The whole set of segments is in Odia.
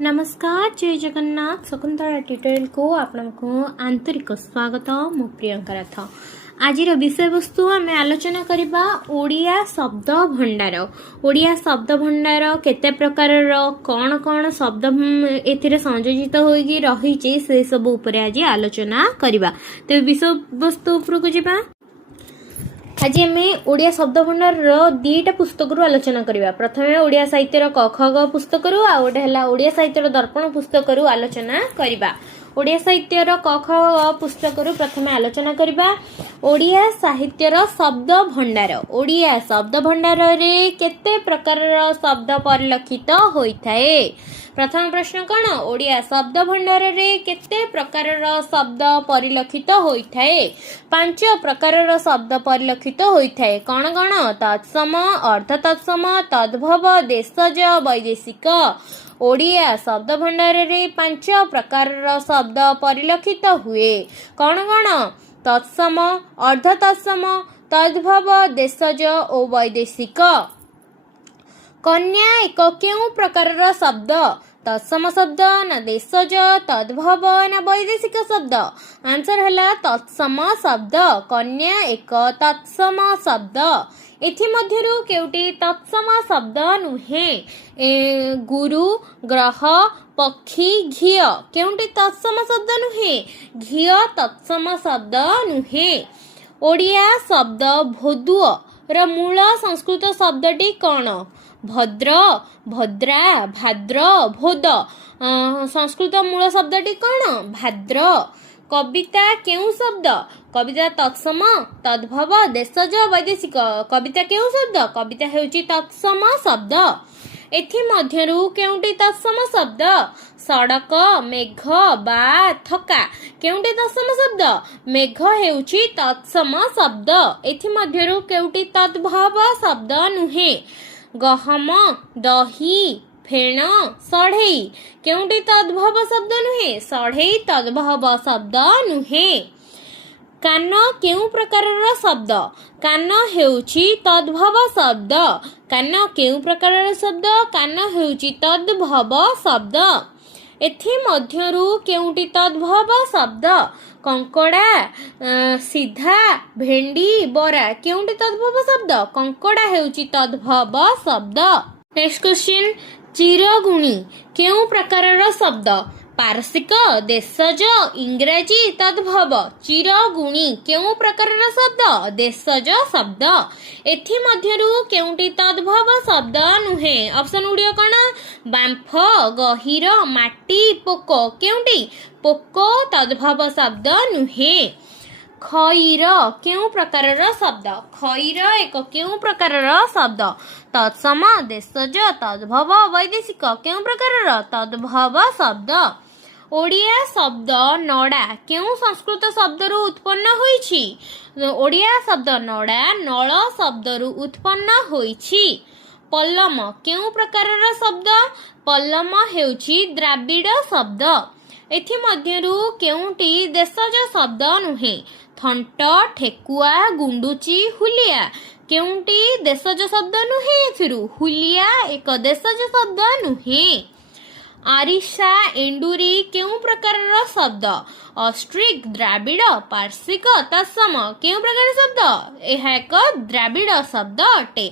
नमस्कार जय जगन्नाथ शकुंतला ट्यूटोरियल को आपको आंतरिक स्वागत मु प्रियंका रथ। आज विषय वस्तु आम आलोचना करवा ओडिया शब्द भंडार। ओडिया शब्द भंडार केते प्रकार कौन कौन शब्द एथिरे संयोजित होगी रही से सब उपरे आज आलोचना करवा। तो विषय वस्तु उपरको जिबा। आज आम ओडिया शब्द भंडार दीटा पुस्तक रु आलोचना करवा। प्रथमे ओडिया साहित्य क ख ग पुस्तक रु आ गोटे है ओडिया साहित्य दर्पण पुस्तक रु आलोचना करवा। ओडिया साहित्य क ख ग पुस्तक रु प्रथमे आलोचना करवा ओडिया साहित्य शब्द भंडार। ओडिया शब्द भंडार रे केते प्रकार शब्द परिलक्षित होइथाए। प्रथम प्रश्न कौन ओडिया शब्द भंडार रे केते प्रकार शब्द परिलक्षित होइथाए। 5 प्रकार शब्द परिलक्षित होइथाए। कौन कौन तत्सम अर्थ तत्सम तद्भव देशज वैदेशिक। ओडिया शब्द भंडार रे 5 प्रकार शब्द परिलक्षित हुए। कौन कौन तत्सम अर्ध तत्सम तद्भव देशज और वैदेशिक। कन्या एक क्यों प्रकार शब्द तत्सम शब्द न देशज तद्भव न वैदेशिक शब्द। आंसर है तत्सम शब्द। कन्या एक तत्सम शब्द। एथिमध्यरु केउटी तत्सम शब्द नुहे। गुरु ग्रह पक्षी घिय केउटी तत्सम शब्द नुहे। घिय तत्सम शब्द नुहे। ओडिया शब्द भोदुअ र मूल संस्कृत शब्दटी कौन। भद्र भद्रा भाद्र भोद। संस्कृत मूल शब्दटी कौन भाद्र। कविता केउ शब्द कविता तत्सम तद्भव देशज वैदेशिक। कविता केउ शब्द कविता हेउची तत्सम शब्द। एथि मध्यरु केउटी तत्सम शब्द सड़क मेघ बा थका केउटी तत्सम शब्द मेघ हेउची तत्सम शब्द। एथि मध्यरु केउटी तद्भव शब्द नुहे। गहम दही फेण सढ़ई केउटी तद्भव शब्द नुहे। सढ़ई तद्भव शब्द नुहे। कान केउ प्रकार शब्द कान हेउची तद्भव शब्द। कान केउ प्रकार शब्द कान हेउची तद्भव शब्द। एथि मध्यरु केउटी तद्भव शब्द कंकड़ा सीधा भेंडी बरा केउटी तद्भव शब्द कंकड़ा हेउची तद्भव शब्द। नेक्स्ट क्वेश्चन चिरगुणी केउ प्रकार शब्द पारसिक देशज इंग्रजी तद्भव। चिरगुणी केउ प्रकार शब्द देशज शब्द। एथि मध्यरु केउटी तद्भव शब्द नुहे। ऑप्शन गुड़िया कौन बांफ गहीर माटी पोक केउटी पोक तद्भव शब्द नुहे। खईर केउ प्रकार शब्द खईर एक केउ प्रकार शब्द तत्सम देशज तद्भव वैदेशिक केउ प्रकार तद्भव शब्द। ओडिया शब्द नड़ा केउ संस्कृत शब्द रु उत्पन्न होईछि। ओडिया शब्द नड़ा नल शब्द रु उत्पन्न होईछि। पल्लम केउ प्रकार शब्द पल्लम हेउछि द्राविड़ शब्द। एथि मध्यरु केउटी देशज शब्द नुहे। थंट ठेकुआ गुंडुची हुलिया केउटी देशज शब्द नुहे। एथिरु हुलिया एक देशज शब्द नुहे। आरिशा एंडुरी केउ प्रकार शब्द ऑस्ट्रिक द्राविड़ पार्श्विक तत्सम केउ प्रकार शब्द यह एक द्राविड़ शब्द अटे।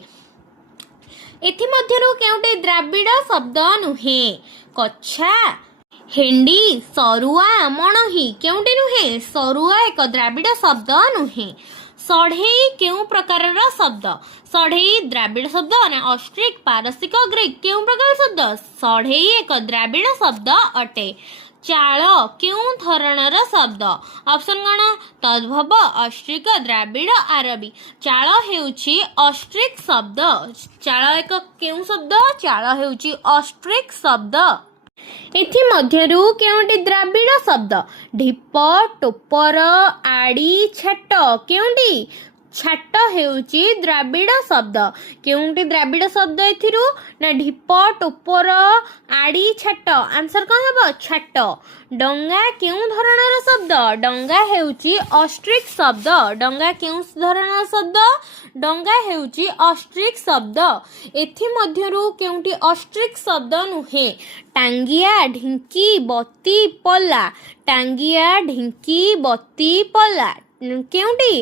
एथि मध्यरु केउटी द्राविड़ शब्द नुहे। कच्छा हेंडी सरुआ मणही केउटी नुहे। सरुआ एक द्राविड़ शब्द नुहे। सढ़ई केउ प्रकार शब्द सढ़ई द्राविड़ शब्द ने ऑस्ट्रिक पारसिक ग्रीक केउ प्रकार शब्द सढ़ई एक द्राविड़ शब्द अटे। चाल केउ धरणर शब्द ऑप्शन कौन तद्भव ऑस्ट्रिक द्राविड़ आरबी। चाल हेउची ऑस्ट्रिक शब्द। चाल एक केउ शब्द चाल हेउची ऑस्ट्रिक शब्द। एथि मध्यरु केउटी द्राविड़ शब्द ढिप टोपर आड़ी छाट केउटी ଛାଟ ହେଉଛି ଦ୍ରାବିଡ଼ ଶବ୍ଦ। କେଉଁଟି ଦ୍ରାବିଡ଼ ଶବ୍ଦ ଏଥିରୁ? ନା ଢିପ, ଟୋପର, ଆଡ଼ି, ଛାଟ। ଆନ୍ସର କ'ଣ ହେବ? ଛାଟ। ଡଙ୍ଗା କେଉଁ ଧରଣର ଶବ୍ଦ? ଡଙ୍ଗା ହେଉଛି ଅଷ୍ଟ୍ରିକ୍ ଶବ୍ଦ। ଡଙ୍ଗା କେଉଁ ଧରଣର ଶବ୍ଦ? ଡଙ୍ଗା ହେଉଛି ଅଷ୍ଟ୍ରିକ୍ ଶବ୍ଦ। ଏଥିମଧ୍ୟରୁ କେଉଁଟି ଅଷ୍ଟ୍ରିକ୍ ଶବ୍ଦ ନୁହେଁ? ଟାଙ୍ଗିଆ, ଢିଙ୍କି, ବତି, ପଲା। ଟାଙ୍ଗିଆ, ଢିଙ୍କି, ବତି, ପଲା। କେଉଁଟି?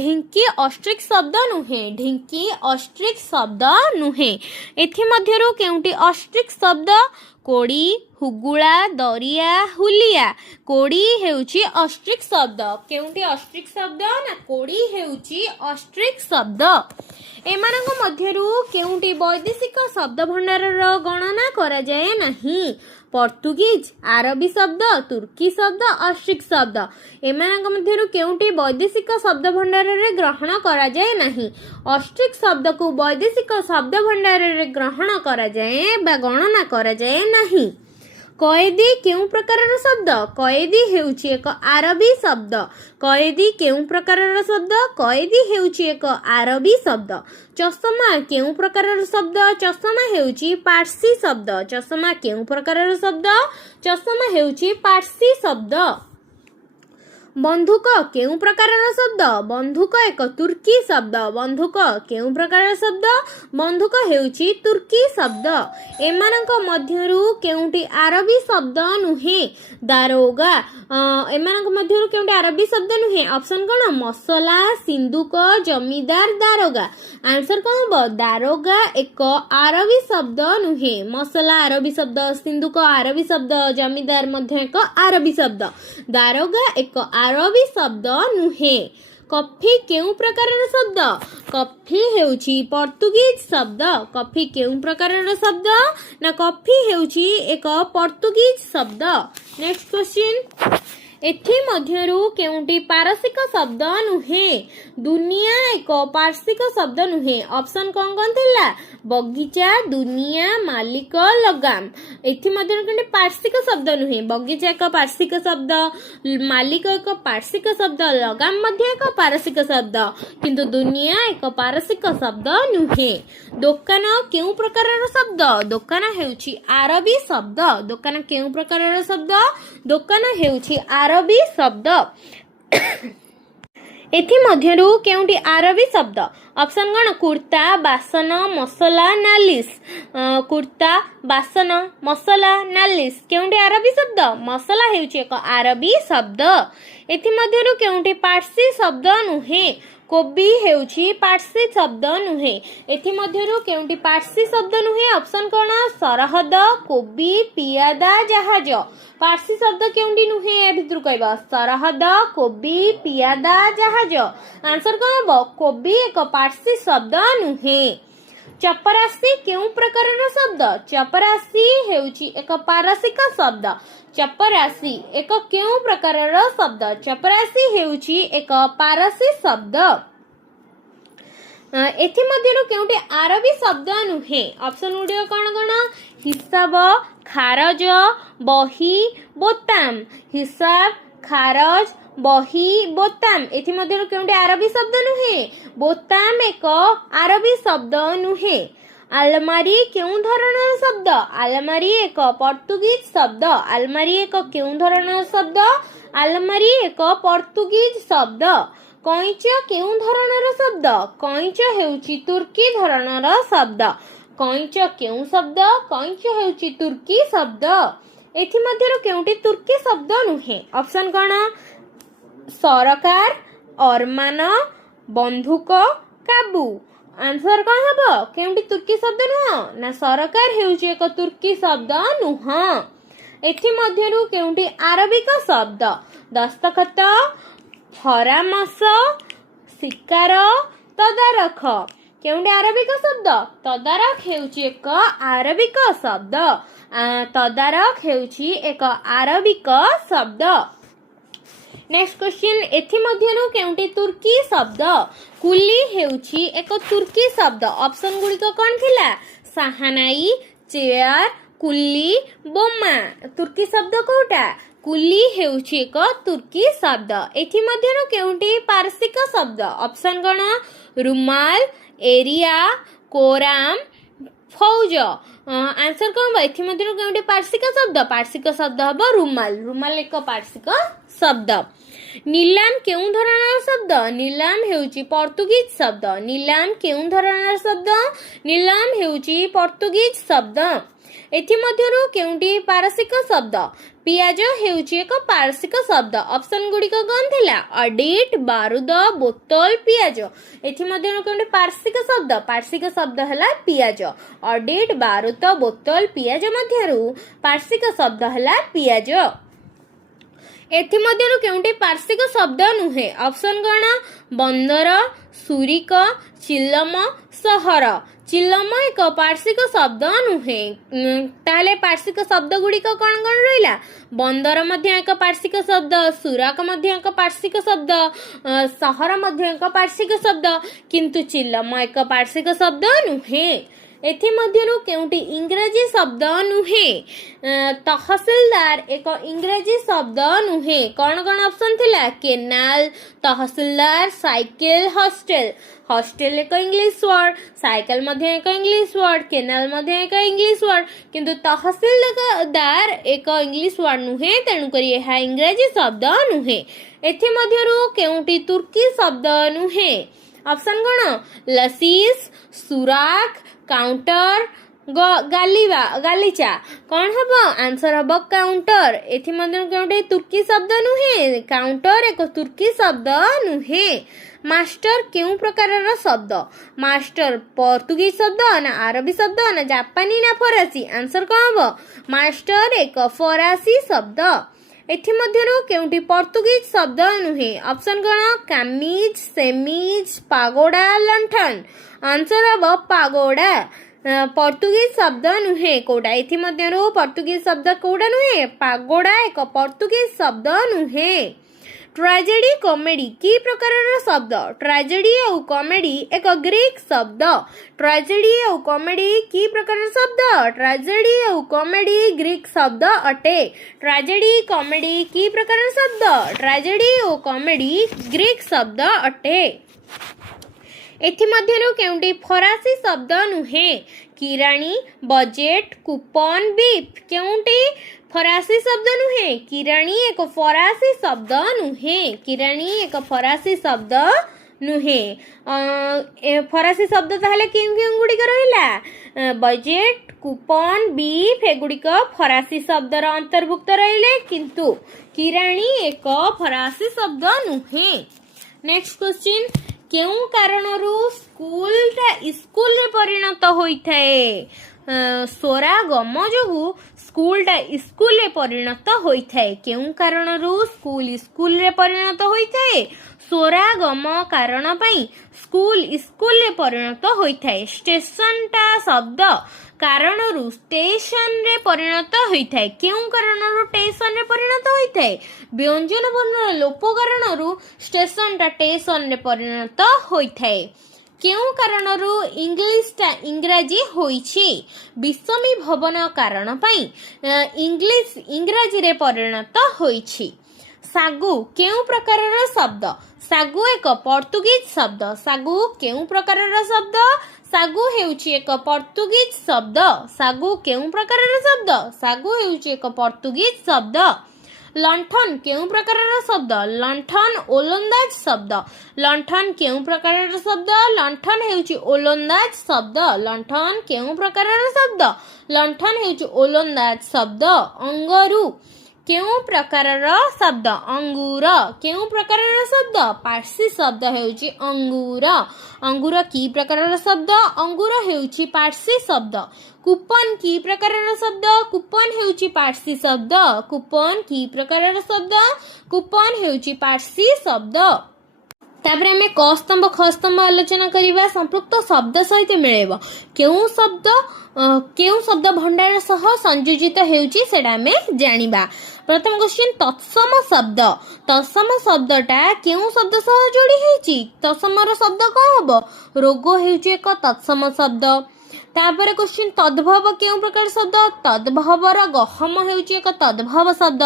ଢିଙ୍କି ଅଷ୍ଟ୍ରିକ୍ ଶବ୍ଦ ନୁହେଁ। ଢିଙ୍କି ଅଷ୍ଟ୍ରିକ୍ ଶବ୍ଦ ନୁହେଁ। ଏଥିମଧ୍ୟରୁ କେଉଁଟି ଅଷ୍ଟ୍ରିକ୍ ଶବ୍ଦ? କୋଡ଼ି, ହୁଗୁଳା, ଦରିଆ, ହୁଲିଆ। କୋଡ଼ି ହେଉଛି ଅଷ୍ଟ୍ରିକ୍ ଶବ୍ଦ। କେଉଁଟି ଅଷ୍ଟ୍ରିକ୍ ଶବ୍ଦ? ନା କୋଡ଼ି ହେଉଛି ଅଷ୍ଟ୍ରିକ୍ ଶବ୍ଦ। ଏମାନଙ୍କ ମଧ୍ୟରୁ କେଉଁଟି ବୈଦେଶିକ ଶବ୍ଦ ଭଣ୍ଡାରର ଗଣନା କରାଯାଏ ନାହିଁ? ପର୍ତ୍ତୁଗୀଜ, ଆରବୀ ଶବ୍ଦ, ତୁର୍କୀ ଶବ୍ଦ, ଅଷ୍ଟ୍ରିକ୍ ଶବ୍ଦ। ଏମାନଙ୍କ ମଧ୍ୟରୁ କେଉଁଟି ବୈଦେଶିକ ଶବ୍ଦ ଭଣ୍ଡାରରେ ଗ୍ରହଣ କରାଯାଏ ନାହିଁ? ଅଷ୍ଟ୍ରିକ୍ ଶବ୍ଦକୁ ବୈଦେଶିକ ଶବ୍ଦ ଭଣ୍ଡାରରେ ଗ୍ରହଣ କରାଯାଏ ବା ଗଣନା କରାଯାଏ ନାହିଁ। କଏଦୀ କେଉଁ ପ୍ରକାରର ଶବ୍ଦ? କଏଦୀ ହେଉଛି ଏକ ଆରବୀ ଶବ୍ଦ। କଏଦୀ କେଉଁ ପ୍ରକାରର ଶବ୍ଦ? କଏଦୀ ହେଉଛି ଏକ ଆରବୀ ଶବ୍ଦ। ଚଷମା କେଉଁ ପ୍ରକାରର ଶବ୍ଦ? ଚଷମା ହେଉଛି ପାର୍ସୀ ଶବ୍ଦ। ଚଷମା କେଉଁ ପ୍ରକାରର ଶବ୍ଦ? ଚଷମା ହେଉଛି ପାର୍ସୀ ଶବ୍ଦ। ବନ୍ଧୁକ କେଉଁ ପ୍ରକାରର ଶବ୍ଦ? ବନ୍ଧୁକ ଏକ ତୁର୍କୀ ଶବ୍ଦ। ବନ୍ଧୁକ କେଉଁ ପ୍ରକାରର ଶବ୍ଦ? ବନ୍ଧୁକ ହେଉଛି ତୁର୍କୀ ଶବ୍ଦ। ଏମାନଙ୍କ ମଧ୍ୟରୁ କେଉଁଟି ଆରବୀ ଶବ୍ଦ ନୁହେଁ? ଦାରୋଗା। ଏମାନଙ୍କ ମଧ୍ୟରୁ କେଉଁଟି ଆରବୀ ଶବ୍ଦ ନୁହେଁ? ଅପସନ୍ କ'ଣ? ମସଲା, ସିନ୍ଦୁକ, ଜମିଦାର, ଦାରୋଗା। ଆନ୍ସର କ'ଣ ହେବ? ଦାରୋଗା ଏକ ଆରବୀ ଶବ୍ଦ ନୁହେଁ। ମସଲା ଆରବୀ ଶବ୍ଦ, ସିନ୍ଦୁକ ଆରବୀ ଶବ୍ଦ, ଜମିଦାର ମଧ୍ୟ ଏକ ଆରବୀ ଶବ୍ଦ। ଦାରୋଗା ଏକ ଆରବୀ ଶବ୍ଦ ନୁହେଁ। କଫି କେଉଁ ପ୍ରକାରର ଶବ୍ଦ? କଫି ହେଉଛି ପର୍ତ୍ତୁଗୀଜ ଶବ୍ଦ। କଫି କେଉଁ ପ୍ରକାରର ଶବ୍ଦ? ନା କଫି ହେଉଛି ଏକ ପର୍ତ୍ତୁଗୀଜ ଶବ୍ଦ। Next question. ଏଥିମଧ୍ୟରୁ କେଉଁଟି ପାରସିକ ଶବ୍ଦ ନୁହେଁ? ଦୁନିଆ ଏକ ପାର୍ସିକ ଶବ୍ଦ ନୁହେଁ। ଅପସନ୍ କ'ଣ କ'ଣ ଥିଲା? ବଗିଚା, ଦୁନିଆ, ମାଲିକ, ଲଗାମ। ଏଥିମଧ୍ୟରୁ କେଉଁଟି ପାର୍ସିକ ଶବ୍ଦ ନୁହେଁ? ବଗିଚା ଏକ ପାର୍ସିକ ଶବ୍ଦ, ମାଲିକ ଏକ ପାର୍ସିକ ଶବ୍ଦ, ଲଗାମ ମଧ୍ୟ ଏକ ପାରସିକ ଶବ୍ଦ, କିନ୍ତୁ ଦୁନିଆ ଏକ ପାରସିକ ଶବ୍ଦ ନୁହେଁ। ଦୋକାନ କେଉଁ ପ୍ରକାରର ଶବ୍ଦ? ଦୋକାନ ହେଉଛି ଆରବୀ ଶବ୍ଦ। ଦୋକାନ କେଉଁ ପ୍ରକାରର ଶବ୍ଦ? ଦୋକାନ ହେଉଛି ଆରବୀ ଶବ୍ଦ। ଏଥିମଧ୍ୟରୁ କେଉଁଟି ଆରବୀ ଶବ୍ଦ? ଅପସନ୍ କ'ଣ? କୁର୍ତ୍ତା, ବାସନ, ମସଲା, ନାଲିସ। କୁର୍ତ୍ତା, ବାସନ, ମସଲା, ନାଲିସ କେଉଁଟି ଆରବୀ ଶବ୍ଦ? ମସଲା ହେଉଛି ଏକ ଆରବୀ ଶବ୍ଦ। ଏଥିମଧ୍ୟରୁ କେଉଁଟି ପାର୍ସୀ ଶବ୍ଦ ନୁହେଁ? କୋବି ହେଉଛି ପାର୍ସୀ ଶବ୍ଦ ନୁହେଁ। ଏଥିମଧ୍ୟରୁ କେଉଁଟି ପାର୍ସୀ ଶବ୍ଦ ନୁହେଁ? ଅପସନ୍ କ'ଣ? ସରହଦ, କୋବି, ପିଆଦା, ଜାହାଜ। ପାର୍ସୀ ଶବ୍ଦ କେଉଁଟି ନୁହେଁ? ଏ ଭିତରୁ କହିବ। ସରହଦ, କୋବି, ପିଆଦା, ଜାହାଜ। ଆନ୍ସର କ'ଣ ହେବ? କୋବି ଏକ ପାର୍ସୀ ଶବ୍ଦ ନୁହେଁ। ଚପରାସୀ କେଉଁ ପ୍ରକାରର ଶବ୍ଦ? ଚପରାସୀ ହେଉଛି ଏକ ପାରସିକ ଶବ୍ଦ। ଚପରାସୀ ଏକ କେଉଁ ପ୍ରକାରର ଶବ୍ଦ? ଚପରାସୀ ହେଉଛି ଏକ ପାରସୀ ଶବ୍ଦ। ଏଥିମଧ୍ୟରୁ କେଉଁଟି ଆରବୀ ଶବ୍ଦ ନୁହେଁ? ଅପସନ୍ ଗୁଡ଼ିକ କ'ଣ କ'ଣ? ହିସାବ, ଖାରଜ, ବହି, ବୋତାମ। ହିସାବ, ଖାରଜ, ବହି, ବୋତାମ। ଏଥିମଧ୍ୟରୁ କେଉଁଟି ଆରବୀ ଶବ୍ଦ ନୁହେଁ? ବୋତାମ ଏକ ଆରବୀ ଶବ୍ଦ ନୁହେଁ। ଆଲମାରୀ କେଉଁ ଧରଣର ଶବ୍ଦ? ଆଲମାରୀ ଏକ ପର୍ତ୍ତୁଗୀଜ ଶବ୍ଦ। ଆଲମାରୀ ଏକ କେଉଁ ଧରଣର ଶବ୍ଦ? ଆଲମାରୀ ଏକ ପର୍ତ୍ତୁଗୀଜ ଶବ୍ଦ। କଇଁଚ କେଉଁ ଧରଣର ଶବ୍ଦ? କଇଁଚ ହେଉଛି ତୁର୍କୀ ଧରଣର ଶବ୍ଦ। କଇଁଚ କେଉଁ ଶବ୍ଦ? କଇଁଚ ହେଉଛି ତୁର୍କୀ ଶବ୍ଦ। ଏଥିମଧ୍ୟରୁ କେଉଁଟି ତୁର୍କୀ ଶବ୍ଦ ନୁହେଁ? ଅପସନ୍ କ'ଣ? ସରକାର, ଅରମାନ, ବନ୍ଧୁକ, କାବୁ। ଆନ୍ସର କ'ଣ ହେବ? କେଉଁଟି ତୁର୍କୀ ଶବ୍ଦ ନୁହଁ? ନା ସରକାର ହେଉଛି ଏକ ତୁର୍କୀ ଶବ୍ଦ ନୁହଁ। ଏଥିମଧ୍ୟରୁ କେଉଁଟି ଆରବିକ ଶବ୍ଦ? ଦସ୍ତଖତ, ପରାମର୍ଶ, ଶିକାର, ତଦାରଖ। କେଉଁଟି ଆରବିକ ଶବ୍ଦ? ତଦାରଖ ହେଉଛି ଏକ ଆରବିକ ଶବ୍ଦ। ତଦାରଖ ହେଉଛି ଏକ ଆରବିକ ଶବ୍ଦ। Next question. ଏଥିମଧ୍ୟରୁ କେଉଁଟି ତୁର୍କୀ ଶବ୍ଦ? କୁଲି ହେଉଛି ଏକ ତୁର୍କୀ ଶବ୍ଦ। ଅପସନ୍ ଗୁଡ଼ିକ କ'ଣ ଥିଲା? ସାହାନାଇ, ଚେୟାର, କୁଲି ବୋମା। ତୁର୍କୀ ଶବ୍ଦ କୋଉଟା? କୁଲି ହେଉଛି ଏକ ତୁର୍କୀ ଶବ୍ଦ। ଏଥି ମଧ୍ୟରୁ କେଉଁଟି ପାର୍ସିକ ଶବ୍ଦ? ଅପସନ୍ କ'ଣ? ରୁମାଲ, ଏରିଆ, କୋରାମ, ଫୌଜ। ଆନ୍ସର କ'ଣ ହେବ? ଏଥି ମଧ୍ୟରୁ କେଉଁଟି ପାର୍ସିକ ଶବ୍ଦ? ପାର୍ସିକ ଶବ୍ଦ ହେବ ରୁମାଲ। ରୁମାଲ ଏକ ପାର୍ସିକ ଶବ୍ଦ। ନିଲାମ କେଉଁ ଧରଣର ଶବ୍ଦ? ନିଲାମ ହେଉଛି ପର୍ତ୍ତୁଗୀଜ ଶବ୍ଦ। ନିଲାମ କେଉଁ ଧରଣର ଶବ୍ଦ? ନିଲାମ ହେଉଛି ପର୍ତ୍ତୁଗୀଜ ଶବ୍ଦ। ଏଥି ମଧ୍ୟରୁ କେଉଁଟି ପାରସିକ ଶବ୍ଦ? ପିଆଜ ହେଉଛି ଏକ ପାରସିକ ଶବ୍ଦ। ଅପସନ୍ ଗୁଡ଼ିକ କ'ଣ ଥିଲା? ଅଡିଟ୍, ବାରୁଦ, ବୋତଲ, ପିଆଜ। ଏଥି ମଧ୍ୟରୁ କେଉଁଟି ପାର୍ସିକ ଶବ୍ଦ? ପାର୍ସିକ ଶବ୍ଦ ହେଲା ପିଆଜ। ଅଡିଟ୍, ବାରୁଦ, ବୋତଲ, ପିଆଜ ମଧ୍ୟରୁ ପାର୍ସିକ ଶବ୍ଦ ହେଲା ପିଆଜ। ଏଥି ମଧ୍ୟରୁ କେଉଁଟି ପାର୍ସିକ ଶବ୍ଦ ନୁହେଁ? ଅପସନ୍ କ'ଣ? ବନ୍ଦର, ସୁରିକ, ଚିଲମ, ସହର। ଚିଲମ ଏକ ପାର୍ସିକ ଶବ୍ଦ ନୁହେଁ। ତାହେଲେ ପାର୍ସିକ ଶବ୍ଦ ଗୁଡ଼ିକ କ'ଣ କ'ଣ ରହିଲା? ବନ୍ଦର ମଧ୍ୟ ଏକ ପାର୍ସିକ ଶବ୍ଦ, ସୁରାକ ମଧ୍ୟ ଏକ ପାର୍ସିକ ଶବ୍ଦ, ସହର ମଧ୍ୟ ଏକ ପାର୍ସିକ ଶବ୍ଦ, କିନ୍ତୁ ଚିଲମ ଏକ ପାର୍ସିକ ଶବ୍ଦ ନୁହେଁ। ଏଥି ମଧ୍ୟରୁ କେଉଁଟି ଇଂରାଜୀ ଶବ୍ଦ ନୁହେଁ? ତହସିଲଦାର ଏକ ଇଂରାଜୀ ଶବ୍ଦ ନୁହେଁ। କ'ଣ କ'ଣ ଅପସନ୍ ଥିଲା? କେନାଲ, ତହସିଲଦାର, ସାଇକେଲ, ହଷ୍ଟେଲ। ହଷ୍ଟେଲ ଏକ ଇଂଲିଶ ୱାର୍ଡ, ସାଇକେଲ ମଧ୍ୟ ଏକ ଇଂଲିଶ ୱାର୍ଡ, କେନାଲ ମଧ୍ୟ ଏକ ଇଂଲିଶ ୱାର୍ଡ, କିନ୍ତୁ ତହସିଲଦାର ଏକ ଇଂଲିଶ ୱାର୍ଡ ନୁହେଁ, ତେଣୁକରି ଏହା ଇଂରାଜୀ ଶବ୍ଦ ନୁହେଁ। ଏଥି ମଧ୍ୟରୁ କେଉଁଟି ତୁର୍କୀ ଶବ୍ଦ ନୁହେଁ? ଅପସନ୍ କ'ଣ? ଲସିସ୍, ସୁରାକ, କାଉଣ୍ଟର, ଗାଲିଚା। କ'ଣ ହବ? ଆନ୍ସର ହବ କାଉଣ୍ଟର। ଏଥି ମଧ୍ୟରୁ କେଉଁଠି ତୁର୍କୀ ଶବ୍ଦ ନୁହେଁ? କାଉଣ୍ଟର ଏକ ତୁର୍କୀ ଶବ୍ଦ ନୁହେଁ। ମାଷ୍ଟର କେଉଁ ପ୍ରକାରର ଶବ୍ଦ? ମାଷ୍ଟର ପର୍ତ୍ତୁଗୀଜ ଶବ୍ଦ ନା ଆରବୀ ଶବ୍ଦ ନା ଜାପାନୀ ନା ଫରାସୀ? ଆନ୍ସର କ'ଣ ହବ? ମାଷ୍ଟର ଏକ ଫରାସୀ ଶବ୍ଦ। ଏଥି ମଧ୍ୟରୁ କେଉଁଟି ପର୍ତ୍ତୁଗୀଜ ଶବ୍ଦ ନୁହେଁ? ଅପସନ୍ କ'ଣ? କାମିଜ, ସେମିଜ, ପାଗୋଡା, ଲଣ୍ଠନ। ଆନ୍ସର ହବ ପାଗୋଡା। ପର୍ତ୍ତୁଗୀଜ ଶବ୍ଦ ନୁହେଁ କୋଉଟା? ଏଥି ମଧ୍ୟରୁ ପର୍ତ୍ତୁଗୀଜ ଶବ୍ଦ କୋଉଟା ନୁହେଁ? ପାଗୋଡା ଏକ ପର୍ତ୍ତୁଗୀଜ ଶବ୍ଦ ନୁହେଁ। ଟ୍ରାଜେଡି, କମେଡି କି ପ୍ରକାରର ଶବ୍ଦ? ଟ୍ରାଜେଡି ଆଉ କମେଡି ଏକ ଗ୍ରୀକ୍ ଶବ୍ଦ। ଟ୍ରାଜେଡି ଆଉ କମେଡି କି ପ୍ରକାରର ଶବ୍ଦ? ଟ୍ରାଜେଡି ଆଉ କମେଡି ଗ୍ରୀକ୍ ଶବ୍ଦ ଅଟେ। ଟ୍ରାଜେଡି, କମେଡି କି ପ୍ରକାରର ଶବ୍ଦ? ଟ୍ରାଜେଡି ଓ କମେଡି ଗ୍ରୀକ୍ ଶବ୍ଦ ଅଟେ। ଏଥି ମଧ୍ୟରୁ କେଉଁଟି ଫରାସୀ ଶବ୍ଦ ନୁହେଁ? କିରାଣୀ, ବଜେଟ୍, କୁପନ, ବିପ୍। କେଉଁଟି ଫରାସୀ ଶବ୍ଦ ନୁହେଁ? କିରାଣୀ ଏକ ଫରାସୀ ଶବ୍ଦ ନୁହେଁ। କିରାଣୀ ଏକ ଫରାସୀ ଶବ୍ଦ ନୁହେଁ। ଫରାସୀ ଶବ୍ଦ ତାହେଲେ କେଉଁ କେଉଁ ଗୁଡ଼ିକ ରହିଲା? ବଜେଟ୍, କୁପନ, ବିପ୍ ଏଗୁଡ଼ିକ ଫରାସୀ ଶବ୍ଦର ଅନ୍ତର୍ଭୁକ୍ତ ରହିଲେ, କିନ୍ତୁ କିରାଣୀ ଏକ ଫରାସୀ ଶବ୍ଦ ନୁହେଁ। ନେକ୍ସଟ କ୍ୱେଶ୍ଚିନ୍, କେଉଁ କାରଣରୁ ସ୍କୁଲଟା ଇସ୍କୁଲରେ ପରିଣତ ହୋଇଥାଏ? ସ୍ୱରାଗମ ଯୋଗୁଁ ସ୍କୁଲଟା ଇସ୍କୁଲରେ ପରିଣତ ହୋଇଥାଏ। କେଉଁ କାରଣରୁ ସ୍କୁଲ ଇସ୍କୁଲରେ ପରିଣତ ହୋଇଥାଏ? ସ୍ୱରାଗମ କାରଣ ପାଇଁ ସ୍କୁଲ ଇସ୍କୁଲରେ ପରିଣତ ହୋଇଥାଏ। ଷ୍ଟେସନଟା ଶବ୍ଦ କାରଣରୁ ଷ୍ଟେସନରେ ପରିଣତ ହୋଇଥାଏ। କେଉଁ କାରଣରୁ ଷ୍ଟେସନରେ ପରିଣତ ହୋଇଥାଏ? ବ୍ୟଞ୍ଜନ ବର୍ଣ୍ଣର ଲୋପ କାରଣରୁ ଷ୍ଟେସନଟା ଷ୍ଟେସନରେ ପରିଣତ ହୋଇଥାଏ। କେଉଁ କାରଣରୁ ଇଂଲିଶଟା ଇଂରାଜୀ ହୋଇଛି? ବିଷମୀ ଭବନ କାରଣ ପାଇଁ ଇଂରାଜୀରେ ପରିଣତ ହୋଇଛି। ଶାଗୁ କେଉଁ ପ୍ରକାରର ଶବ୍ଦ? ଶାଗୁ ଏକ ପର୍ତ୍ତୁଗୀଜ ଶବ୍ଦ। ଶାଗୁ କେଉଁ ପ୍ରକାରର ଶବ୍ଦ? ଶାଗୁ ହେଉଛି ଏକ ପର୍ତ୍ତୁଗୀଜ ଶବ୍ଦ। ଶାଗୁ କେଉଁ ପ୍ରକାରର ଶବ୍ଦ? ଶାଗୁ ହେଉଛି ଏକ ପର୍ତ୍ତୁଗୀଜ ଶବ୍ଦ। ଲଣ୍ଠନ କେଉଁ ପ୍ରକାରର ଶବ୍ଦ? ଲଣ୍ଠନ ଓଲନ୍ଦାଜ ଶବ୍ଦ। ଲଣ୍ଠନ କେଉଁ ପ୍ରକାରର ଶବ୍ଦ? ଲଣ୍ଠନ ହେଉଛି ଓଲନ୍ଦାଜ ଶବ୍ଦ। ଲଣ୍ଠନ କେଉଁ ପ୍ରକାରର ଶବ୍ଦ? ଲଣ୍ଠନ ହେଉଛି ଓଲନ୍ଦାଜ ଶବ୍ଦ। ଅଙ୍ଗରୁ କେଉଁ ପ୍ରକାରର ଶବ୍ଦ? ଅଙ୍ଗୁର କେଉଁ ପ୍ରକାରର ଶବ୍ଦ? ପାର୍ସୀ ଶବ୍ଦ ହେଉଛି ଅଙ୍ଗୁର। ଅଙ୍ଗୁର କି ପ୍ରକାରର ଶବ୍ଦ? ଅଙ୍ଗୁର ହେଉଛି ପାର୍ସୀ ଶବ୍ଦ। କୁପନ କି ପ୍ରକାରର ଶବ୍ଦ? କୁପନ ହେଉଛି ପାର୍ସୀ ଶବ୍ଦ। କୁପନ କି ପ୍ରକାରର ଶବ୍ଦ? କୁପନ ହେଉଛି ପାର୍ସୀ ଶବ୍ଦ। ତାପରେ ଆମେ କ ସ୍ତମ୍ଭ ଖ ସ୍ତମ୍ଭ ଆଲୋଚନା କରିବା। ସମ୍ପୃକ୍ତ ଶବ୍ଦ ସହିତ ମିଳେଇବ। କେଉଁ ଶବ୍ଦ ଭଣ୍ଡାର ସହ ସଂଯୋଜିତ ହେଉଛି ସେଟା ଆମେ ଜାଣିବା। ପ୍ରଥମ କ୍ୱେଶ୍ଚିନ୍, ତତ୍ସମ ଶବ୍ଦ। ତତ୍ସମ ଶବ୍ଦଟା କେଉଁ ଶବ୍ଦ ସହ ଯୋଡ଼ି ହେଇଛି? ତତ୍ସମର ଶବ୍ଦ କ'ଣ ହବ? ରୋଗ ହେଉଛି ଏକ ତତ୍ସମ ଶବ୍ଦ। तापर क्वेश्चन तद्भव केउं प्रकार शब्द तद्भवर गहम हेउची एक तद्भव शब्द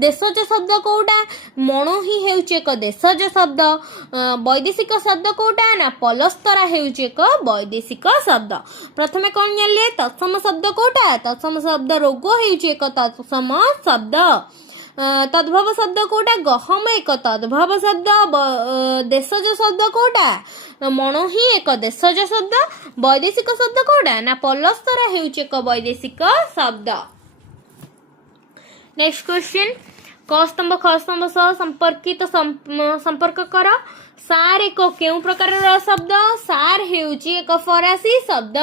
देशज शब्द कोउटा मणोही हेउची एक देशज शब्द वैदेशिक शब्द कोउटा ना पलस्तरा हेउची एक वैदेशिक शब्द प्रथमे कोन जानले तत्सम शब्द कोउटा तत्सम शब्द रोग हेउची एक तत्सम शब्द तद्भव शब्द कोटा गहम एक तद्भव शब्द देशज शब्द कोटा मणो ही एक देशज शब्द वैदेशिक शब्द कोटा ना पलस्तरा हेउची एक वैदेशिक शब्द। नेक्स्ट क्वेश्चन क स्तंभ ख स्तंभ सह संपर्कित संपर्क कर सार एक केउं प्रकार शब्द सार हेउची एक फरासी शब्द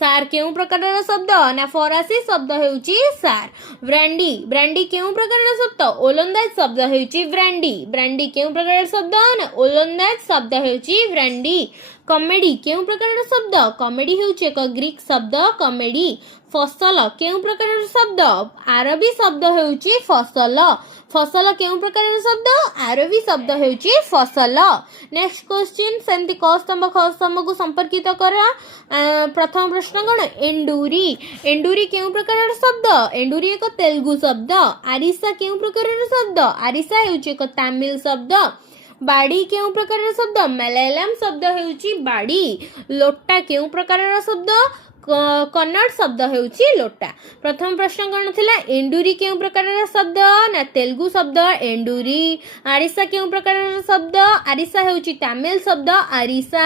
सार केउं प्रकार शब्द ना फरासी शब्द हेउची सार ब्रांडी ब्रांडी केउं प्रकार शब्द ओलंदाज शब्द हेउची ब्रांडी ब्रांडी केउं प्रकार शब्द ना ओलंदाज शब्द हेउची ब्रांडी कॉमेडी केउं प्रकार शब्द कॉमेडी हेउची एक ग्रीक शब्द कॉमेडी फसल केउं प्रकार शब्द आरबी शब्द हेउची फसल फसल केउं प्रकार शब्द आरबी शब्द हेउची फसल। नेक्स्ट क्वेश्चन सेमती क स्तंभ ख स्तंभ को संपर्कित कर प्रथम प्रश्न कौन एंडूरी एंडूरी केउं प्रकार शब्द एंडूरी एक तेलुगु शब्द आरिसा केउं प्रकार शब्द आरिसा हेउची एक तमिल शब्द बाड़ी केउं प्रकार शब्द मलयालम शब्द हेउची बाड़ी लोटा केउं प्रकार शब्द कन्नड़ शब्द हेउची लोटा। प्रथम प्रश्न कौन थिला एंडूरी केउं प्रकार शब्द ना तेलुगु शब्द एंडूरी आरिसा केउं प्रकार शब्द आरिसा हेउची तमिल शब्द आरिसा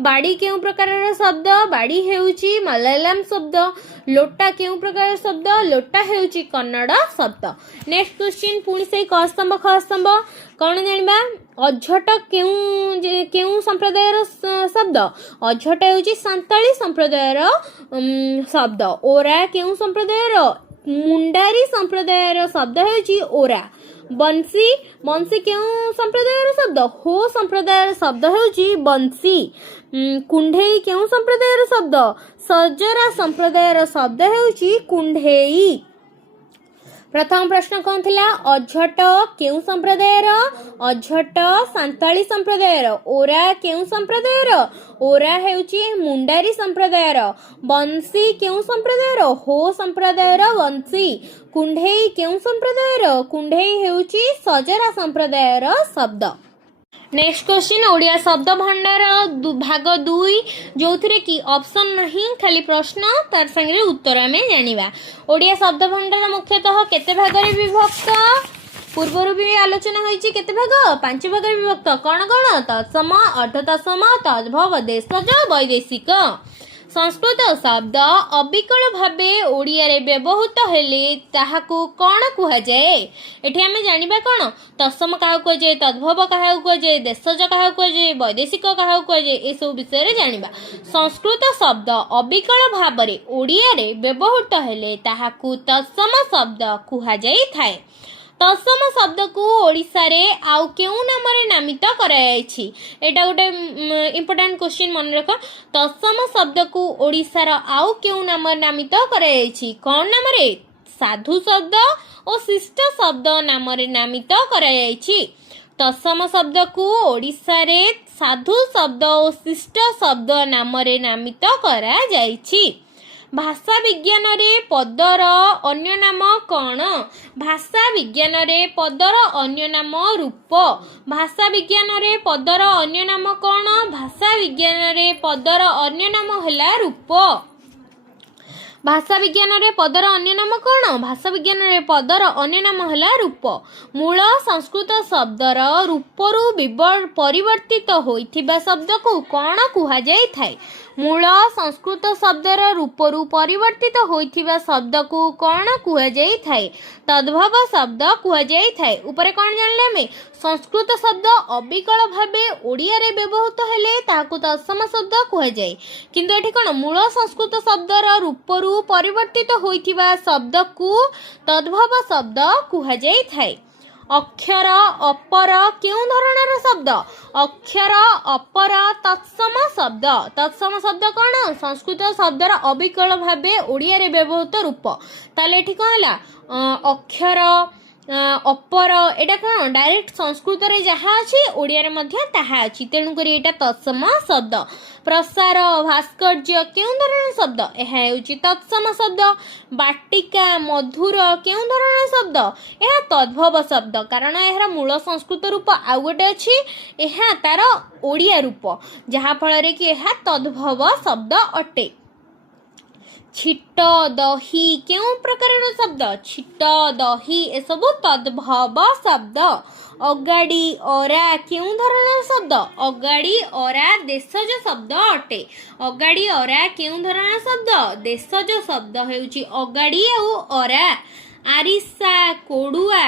बाड़ी केउं प्रकार शब्द बाड़ी हेउची मलयालम शब्द लोटा केउं प्रकार शब्द लोटा हेउची कन्नड़ शब्द। नेक्स्ट क्वेश्चन पुणी से क स्तंभ ख स्तंभ कौन जानिबा अझट केउं संप्रदायर शब्द अझट हेउची सांताली संप्रदायर शब्द ओरा केउं संप्रदायर मुंडारी संप्रदायर शब्द हेउची ओरा बंसी बंसी केउं संप्रदायर शब्द हो संप्रदायर शब्द हेउची बंसी कुंढेई केउं संप्रदायर शब्द सजरा संप्रदायर शब्द हेउची कुंढेई। प्रथम प्रश्न कौन थिला अझट केउं संप्रदायर अझट सांताली संप्रदायर ओरा केउं संप्रदायर ओरा हेउची मुंडारी संप्रदायर बंसी केउं संप्रदायर हो संप्रदायर बंसी कुंढेई केउं संप्रदायर कुंढेई हेउची सजरा संप्रदायर शब्द। नेक्स्ट क्वेश्चन ओडिया शब्द भंडार भाग 2 जो थी कि ऑप्शन नहीं खाली प्रश्न तार संगे उत्तर आम जानिबा। ओडिया शब्द भंडार मुख्यतः केते भाग रे विभक्त पूर्वर भी आलोचना होईची केते भाग 5 भाग रे विभक्त कौन कौन तत्सम अर्धतत्सम तद्भव देशज वैदेशिक। संस्कृत शब्द अविकल भावे ओडिया रे व्यवहृत हेले ताहाकू कौन कुहा जाए एठी आमे जानिबा कौन तत्सम काहा कुहा जाए तद्भव काहा कुहा जाए देशज काहा कुहा जाए वैदेशिक काहा कुहा जाए ए सब विषय रे जानिबा। संस्कृत शब्द अविकल भावे ओडिया रे व्यवहृत हेले ताहाकू तत्सम शब्द कुहा जाई थाए। तत्सम शब्द को ओडिसा रे आउ केउ नाम रे नामित करायाछि एटा गोटे इंपोर्टेंट क्वेश्चन मन रख तत्सम शब्द को ओडिसा रो आउ केउ नाम रे नामित करायाछि कोन नाम रे साधु शब्द और शिष्ट शब्द नाम रे नामित करायाछि। तत्सम शब्द को ओडिसा रे साधु शब्द और शिष्ट शब्द नाम रे नामित करा जायछि। भाषा विज्ञान रे पदर अन्य नाम कौन भाषा विज्ञान रे पदर अन्य नाम रूप भाषा विज्ञान रे पदर अन्य नाम कौन भाषा विज्ञान रे पदर अन्य नाम हैला रूप। भाषा विज्ञान रे पदर अन्य नाम कौन भाषा विज्ञान रे पदर अन्य नाम हैला रूप। मूल संस्कृत शब्दर रूपरु परिवर्तित होइथिबा शब्द को कौन कुहा जाय थाए मूल संस्कृत शब्दर रूपरु परिवर्तित होइथिबा शब्द को कौन कुहा जाय थाए तद्भव शब्द कुहा जाय थाए। ऊपर कौन जानले में संस्कृत शब्द अविकल भावे ओडिया रे व्यवहृत हेले ताहाकू तत्सम शब्द कुहा जाय किंतु एठी कोन मूल संस्कृत शब्दर रूपरु परिवर्तित होइथिबा शब्द को तद्भव शब्द कुहा जाय थाए। अक्षर अपर केउं धरणर शब्द अक्षर अपर तत्सम शब्द कौन संस्कृत शब्दर अविकल भावे ओडिया रे व्यवहृत रूप ताले एठी कोन हला अक्षर ଅପର ଏଇଟା କ'ଣ ଡାଇରେକ୍ଟ ସଂସ୍କୃତରେ ଯାହା ଅଛି ଓଡ଼ିଆରେ ମଧ୍ୟ ତାହା ଅଛି, ତେଣୁକରି ଏଇଟା ତତ୍ସମ ଶବ୍ଦ। ପ୍ରସାର, ଭାସ୍କର୍ଯ୍ୟ କେଉଁ ଧରଣର ଶବ୍ଦ? ଏହା ହେଉଛି ତତ୍ସମ ଶବ୍ଦ। ବାଟିକା, ମଧୁର କେଉଁ ଧରଣର ଶବ୍ଦ? ଏହା ତଦ୍ଭବ ଶବ୍ଦ, କାରଣ ଏହାର ମୂଳ ସଂସ୍କୃତ ରୂପ ଆଉ ଗୋଟେ ଅଛି, ଏହା ତାର ଓଡ଼ିଆ ରୂପ, ଯାହାଫଳରେ କି ଏହା ତଦ୍ଭବ ଶବ୍ଦ ଅଟେ। ଛିଟ, ଦହି କେଉଁ ପ୍ରକାରର ଶବ୍ଦ? ଛିଟ, ଦହି ଏସବୁ ତଦ୍ଭବ ଶବ୍ଦ। ଅଗାଡ଼ି, ଅରା କେଉଁ ଧରଣର ଶବ୍ଦ? ଅଗାଡ଼ି, ଅରା ଦେଶଜ ଶବ୍ଦ ଅଟେ। ଅଗାଡ଼ି, ଅରା କେଉଁ ଧରଣର ଶବ୍ଦ? ଦେଶଜ ଶବ୍ଦ ହେଉଛି ଅଗାଡ଼ି ଆଉ ଅରା। ଆରିସା, କୋଡୁଆ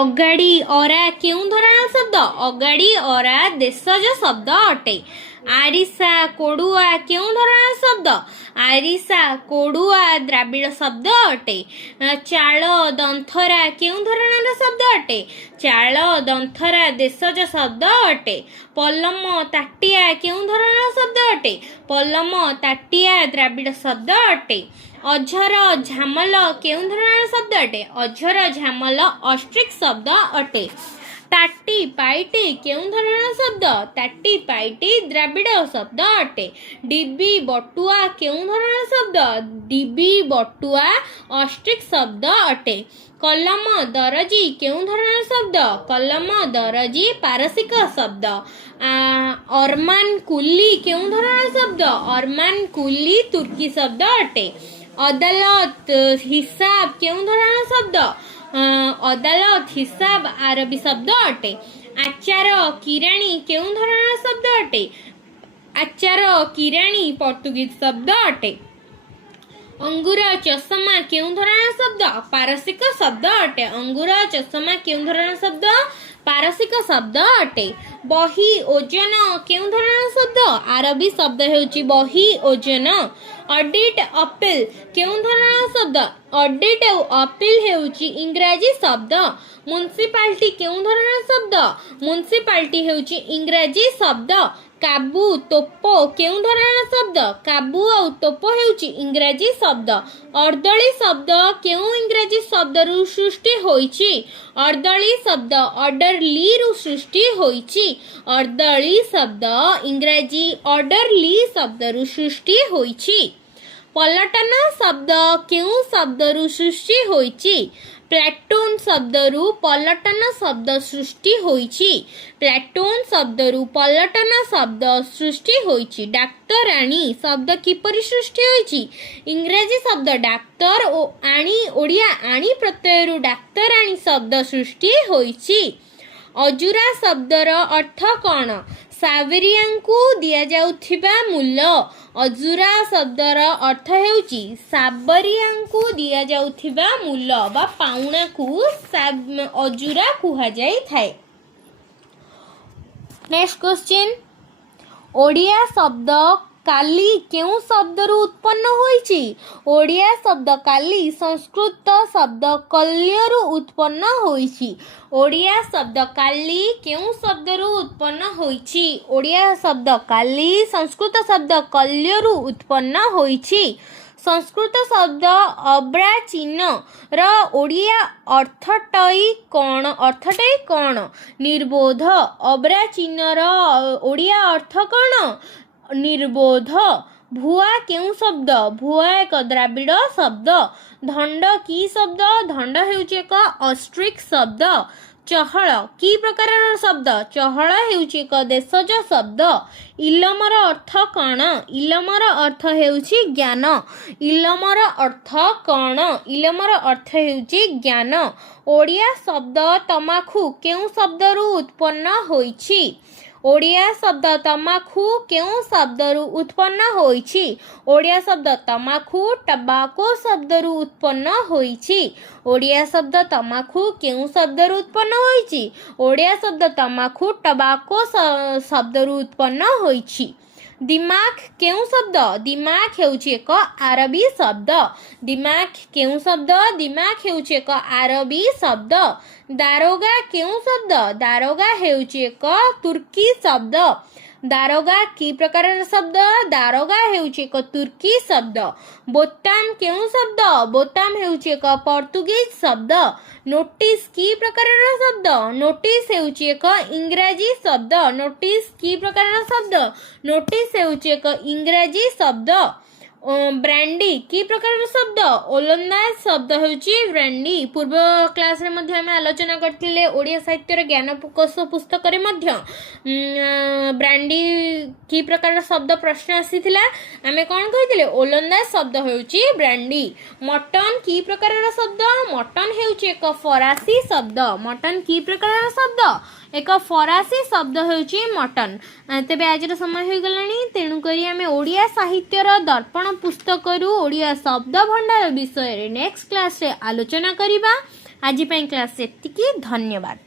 ଅଗାଡ଼ି, ଅରା କେଉଁ ଧରଣର ଶବ୍ଦ? ଅଗାଡ଼ି, ଅରା ଦେଶଜ ଶବ୍ଦ ଅଟେ। ଆରିସା, କୋଡୁଆ କେଉଁ ଧରଣର ଶବ୍ଦ? ଆରିସା, କୋଡୁଆ ଦ୍ରାବିଡ଼ ଶବ୍ଦ ଅଟେ। ଚାଳ, ଦନ୍ଥରା କେଉଁ ଧରଣର ଶବ୍ଦ ଅଟେ? ଚାଳ, ଦନ୍ଥରା ଦେଶଜ ଶବ୍ଦ ଅଟେ। ପଲମ, ତାଟିଆ କେଉଁ ଧରଣର ଶବ୍ଦ ଅଟେ? ପଲମ, ତାଟିଆ ଦ୍ରାବିଡ଼ ଶବ୍ଦ ଅଟେ। ଅଝର, ଝାମଲ କେଉଁ ଧରଣର ଶବ୍ଦ ଅଟେ? ଅଝର, ଝାମଲ ଅଷ୍ଟ୍ରିକ ଶବ୍ଦ ଅଟେ। ତାଟି, ପାଇଟି କେଉଁ ଧରଣର ଶବ୍ଦ? ତାଟି, ପାଇଟି ଦ୍ରାବିଡ଼ ଶବ୍ଦ ଅଟେ। ଡିବି, ବଟୁଆ କେଉଁ ଧରଣର ଶବ୍ଦ? ଡିବି, ବଟୁଆ ଅଷ୍ଟ୍ରିକ ଶବ୍ଦ ଅଟେ। କଲମ, ଦରଜି କେଉଁ ଧରଣର ଶବ୍ଦ? କଲମ, ଦରଜି ପାରସିକ ଶବ୍ଦ। ଅରମାନ, କୁଲି କେଉଁ ଧରଣର ଶବ୍ଦ? ଅରମାନ, କୁଲି ତୁର୍କୀ ଶବ୍ଦ ଅଟେ। ଅଦାଲତ, ହିସାବ କେଉଁ ଧରଣର ଶବ୍ଦ? ଅଦାଲତ, ହିସାବ ଆରବୀ ଶବ୍ଦ ଅଟେ। ଆଚାର, କିରାଣୀ କେଉଁ ଧରଣର ଶବ୍ଦ ଅଟେ? ଆଚାର, କିରାଣୀ ପର୍ତ୍ତୁଗୀଜ ଶବ୍ଦ ଅଟେ। ଅଙ୍ଗୁର, ଚଷମା କେଉଁ ଧରଣର ଶବ୍ଦ? ପାରସିକ ଶବ୍ଦ ଅଟେ। ଅଙ୍ଗୁର, ଚଷମା କେଉଁ ଧରଣର ଶବ୍ଦ? ପାରସିକ ଶବ୍ଦ ଅଟେ। ବହି, ଓଜନ କେଉଁ ଧରଣର ଶବ୍ଦ? ଆରବୀ ଶବ୍ଦ ହେଉଛି ବହି, ଓଜନ। ଅଡିଟ୍, ଅପିଲ କେଉଁ ଧରଣର ଶବ୍ଦ? ଅଡିଟ୍ ଆଉ ଅପିଲ ହେଉଛି ଇଂରାଜୀ ଶବ୍ଦ। ମ୍ୟୁନିସିପାଲିଟି କେଉଁ ଧରଣର ଶବ୍ଦ? ମ୍ୟୁନିସିପାଲିଟି ହେଉଛି ଇଂରାଜୀ ଶବ୍ଦ। କାବୁ, ତୋପ କେଉଁ ଧରଣର ଶବ୍ଦ? କାବୁ ଆଉ ତୋପ ହେଉଛି ଇଂରାଜୀ ଶବ୍ଦ। ଅର୍ଦ୍ଦଳି ଶବ୍ଦ କେଉଁ ଇଂରାଜୀ ଶବ୍ଦରୁ ସୃଷ୍ଟି ହୋଇଛି? ଅର୍ଦ୍ଦଳି ଶବ୍ଦ ଅର୍ଡରଲିରୁ ସୃଷ୍ଟି ହୋଇଛି। ଅର୍ଦ୍ଦଳି ଶବ୍ଦ ଇଂରାଜୀ ଅର୍ଡରଲି ଶବ୍ଦରୁ ସୃଷ୍ଟି ହୋଇଛି। ପଲଟନ ଶବ୍ଦ କେଉଁ ଶବ୍ଦରୁ ସୃଷ୍ଟି ହୋଇଛି? ପ୍ଲାଟୁନ ଶବ୍ଦରୁ ପଲଟନ ଶବ୍ଦ ସୃଷ୍ଟି ହୋଇଛି। ପ୍ଲାଟୁନ ଶବ୍ଦରୁ ପଲଟନ ଶବ୍ଦ ସୃଷ୍ଟି ହୋଇଛି। ଡାକ୍ତରାଣୀ ଶବ୍ଦ କିପରି ସୃଷ୍ଟି ହୋଇଛି? ଇଂରାଜୀ ଶବ୍ଦ ଡାକ୍ତର ଓ ଆଣି ଓଡ଼ିଆ ଆଣି ପ୍ରତ୍ୟୟରୁ ଡାକ୍ତରାଣୀ ଶବ୍ଦ ସୃଷ୍ଟି ହୋଇଛି। ଅଜୁରା ଶବ୍ଦର ଅର୍ଥ କ'ଣ? ସାବରିଆଙ୍କୁ ଦିଆଯାଉଥିବା ମୂଲ। ଅଜୁରା ଶବ୍ଦର ଅର୍ଥ ହେଉଛି ସାବରିଆଙ୍କୁ ଦିଆଯାଉଥିବା ମୂଲ ବା ପାଉଣାକୁ ଅଜୁରା କୁହାଯାଇଥାଏ। ନେକ୍ସଟ କ୍ୱେଶ୍ଚିନ୍, ଓଡ଼ିଆ ଶବ୍ଦ କାଲି କେଉଁ ଶବ୍ଦରୁ ଉତ୍ପନ୍ନ ହୋଇଛି? ଓଡ଼ିଆ ଶବ୍ଦ କାଲି ସଂସ୍କୃତ ଶବ୍ଦ କଲ୍ୟରୁ ଉତ୍ପନ୍ନ ହୋଇଛି। ଓଡ଼ିଆ ଶବ୍ଦ କାଲି କେଉଁ ଶବ୍ଦରୁ ଉତ୍ପନ୍ନ ହୋଇଛି? ଓଡ଼ିଆ ଶବ୍ଦ କାଲି ସଂସ୍କୃତ ଶବ୍ଦ କଲ୍ୟରୁ ଉତ୍ପନ୍ନ ହୋଇଛି। ସଂସ୍କୃତ ଶବ୍ଦ ଅବ୍ରାଚୀନର ଓଡ଼ିଆ ଅର୍ଥଟି କ'ଣ? ନିର୍ବୋଧ। ଅବ୍ରାଚୀନର ଓଡ଼ିଆ ଅର୍ଥ କ'ଣ? ନିର୍ବୋଧ। ଭୁଆ କେଉଁ ଶବ୍ଦ? ଭୁଆ ଏକ ଦ୍ରାବିଡ଼ ଶବ୍ଦ। ଧଣ୍ଡ କି ଶବ୍ଦ? ଧଣ୍ଡ ହେଉଛି ଏକ ଅଷ୍ଟ୍ରିକ ଶବ୍ଦ। ଚହଳ କି ପ୍ରକାରର ଶବ୍ଦ? ଚହଳ ହେଉଛି ଏକ ଦେଶଜ ଶବ୍ଦ। ଇଲମର ଅର୍ଥ କ'ଣ? ଇଲମର ଅର୍ଥ ହେଉଛି ଜ୍ଞାନ। ଇଲମର ଅର୍ଥ କ'ଣ? ଇଲମର ଅର୍ଥ ହେଉଛି ଜ୍ଞାନ। ଓଡ଼ିଆ ଶବ୍ଦ ତମାଖୁ କେଉଁ ଶବ୍ଦରୁ ଉତ୍ପନ୍ନ ହୋଇଛି? ଓଡ଼ିଆ ଶବ୍ଦ ତମାଖୁ କେଉଁ ଶବ୍ଦରୁ ଉତ୍ପନ୍ନ ହୋଇଛି? ଓଡ଼ିଆ ଶବ୍ଦ ତମାଖୁ ଟବାକୋ ଶବ୍ଦରୁ ଉତ୍ପନ୍ନ ହୋଇଛି। ଓଡ଼ିଆ ଶବ୍ଦ ତମାଖୁ କେଉଁ ଶବ୍ଦରୁ ଉତ୍ପନ୍ନ ହୋଇଛି? ଓଡ଼ିଆ ଶବ୍ଦ ତମାଖୁ ଟବାକୋ ଶବ୍ଦରୁ ଉତ୍ପନ୍ନ ହୋଇଛି। ଦିମାଗ କେଉଁ ଶବ୍ଦ? ଦିମାଗ ହେଉଛି ଏକ ଆରବୀ ଶବ୍ଦ। ଦିମାଗ କେଉଁ ଶବ୍ଦ? ଦିମାଗ ହେଉଛି ଏକ ଆରବୀ ଶବ୍ଦ। ଦାରୋଗା କେଉଁ ଶବ୍ଦ? ଦାରୋଗା ହେଉଛି ଏକ ତୁର୍କୀ ଶବ୍ଦ। दारोगा कि प्रकार शब्द दारोगा हेउची एक तुर्की शब्द बोताम केउ शब्द बोताम हेउची एक पोर्तुगीज शब्द नोटिस कि प्रकार शब्द नोटिस हेउची एक इंग्रजी शब्द नोटिस कि प्रकार शब्द नोटिस हेउची एक इंग्रजी शब्द ब्रांडी कि प्रकार शब्द ओलंदाज शब्द हेउची ब्रांडी पूर्व क्लास रे मध्ये हम आलोचना करथिले ओडिया साहित्य रे ज्ञानकोश पुस्तक रे मध्ये ब्रांडी कि प्रकार शब्द प्रश्न आसीथिला आमे कोन कहिथिले ओलंदाज शब्द हेउची ब्रांडी मटन कि प्रकार शब्द मटन हेउची एक फरासी शब्द मटन कि प्रकार शब्द एक फरासी शब्द हेउची मटन तेबे आज समय हो गलानी तेणु करी आमे ओडिया साहित्य रो दर्पण पुस्तक रु ओडिया शब्द भंडार विषय रे नेक्स्ट क्लास रे आलोचना करिबा आज पई क्लास एतिकी धन्यवाद।